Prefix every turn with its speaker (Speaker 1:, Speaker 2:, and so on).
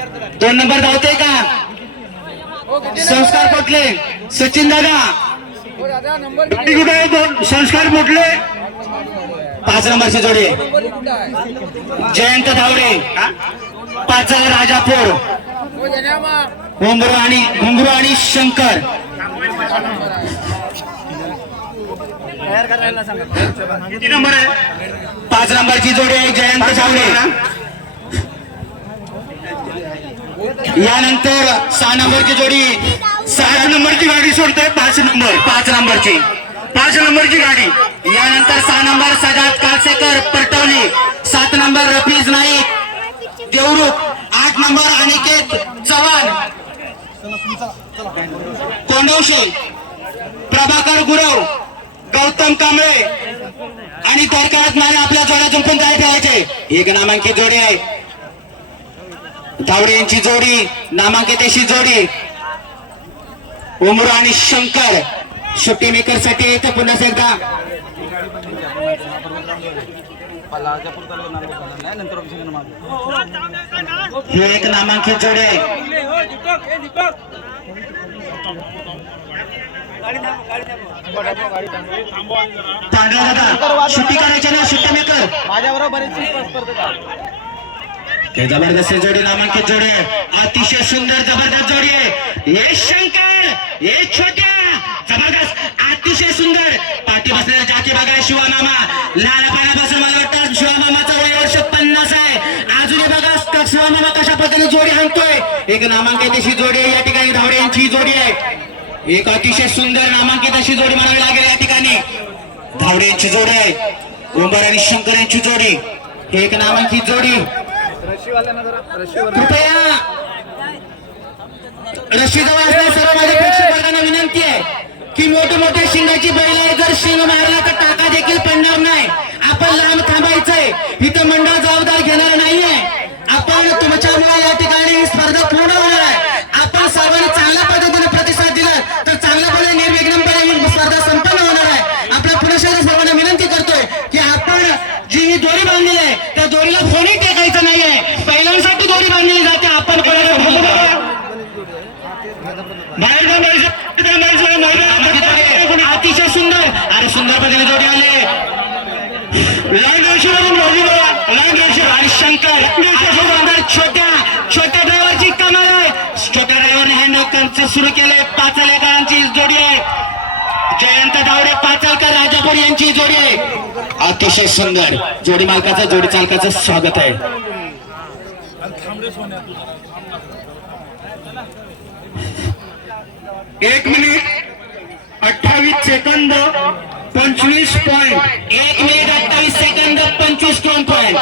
Speaker 1: दोन नंबर धावते का? संस्कार पोटले. सचिन दादा.
Speaker 2: गाडी कुठे आहे? संस्कार मोठले
Speaker 1: पाच नंबरचे जोडे. जयंत धावडे. पाच राजापूर. घुंगरू आणि घुंगरू आणि शंकर.
Speaker 2: किती नंबर आहे
Speaker 1: पाच नंबरची जोडी आहे जयंत धावडे. यानंतर सहा नंबरची जोडी
Speaker 2: सहा नंबरची गाडी सोडतोय पाच नंबर
Speaker 1: पाच नंबरची
Speaker 2: पाच नंबरची गाडी.
Speaker 1: यानंतर सहा नंबर सजाद कासेकर परटवली सात नंबर रफीज नाईक देवरुख आठ नंबर अनिकेत चव्हाण. कोंडवशे प्रभाकर गुरव गौतम कांबळे आणि तरकाळात नाही आपल्या जोड्या जुंपून जाय ठेवायचे. एक नामांकित जोडी आहे. तावडे यांची जोडी नामांकित अशी जोडी. उमरू आणि शंकर सुट्टी मेकरसाठी येतं पुन्हा एकदा. हे एक नामांकित जोडी. आहे पांढरा दादा सुट्टी करायची ना सुट्टी मेकर? हे जबरदस्त जोडी नामांकित जोडी अतिशय सुंदर जबरदस्त जोडी आहे. हे शंकर हे छोट्या जबरदस्त अतिशय सुंदर. पाठी बसलेला जाती बघा शिवामामा. लहानपणापासून मला वाटतं शिवामामाचा वय वर्ष पन्नास आहे. अजूनही बघा शिवामामा कशा पद्धतीने जोडी हाणतोय. एक नामांकित अशी जोडी आहे या ठिकाणी धावडे यांची जोडी आहे. एक अतिशय सुंदर नामांकित अशी जोडी म्हणावी लागेल या ठिकाणी. धावडे यांची जोडी आहे. उंबर आणि शंकर यांची जोडी. एक नामांकित जोडी. कृपया विनंती आहे की मोठे मोठे शिंगाची बैल आहे जर शिंग मारला तर टाका देखील पडणार नाही. आपण लांब थांबायचंय. इथं मंडळ जबाबदार घेणार नाहीये आपण तुमच्यामुळे या ठिकाणी ही स्पर्धा पूर्ण होणार आहे आपण सर्वांनी चांगल्या पद्धतीने प्रतिसाद दिला तर चांगल्यापणे निर्विघ्नपणे ही स्पर्धा संपन्न होणार आहे आपल्या पुरुष सर्वांना विनंती करतोय की आपण जी ही दोरी बांधलेली आहे त्या दोरीला फोनी टेकायचं नाहीये पहिल्यांसाठी दोरी बांधलेली जाते आपण कोणाला बोलू नका.
Speaker 2: बाहेर थांबायचं, थांबायचं, मैदानात
Speaker 1: अतिशय सुंदर अरे सुंदर पद्धतीने जोडी आले
Speaker 2: लाईन रेषेवरून बाजूला लाईन रेषे
Speaker 1: आणि शंकर अतिशय सुंदर छोट्या छोट्या ड्रायव्हरची कमाल आहे छोट्या हँड सुरू केले. पाचलेकरांची जोडी आहे. जयंत धावडे पाचलकर राजापूर यांची जोडी आहे. अतिशय सुंदर. जोडी मालकाचं जोडी चालकाचं स्वागत आहे.
Speaker 2: एक मिनिट. अठ्ठावीस सेकंद पंचवीस पॉईंट
Speaker 1: एक मिनिट अठ्ठावीस सेकंद पंचवीस पॉईंट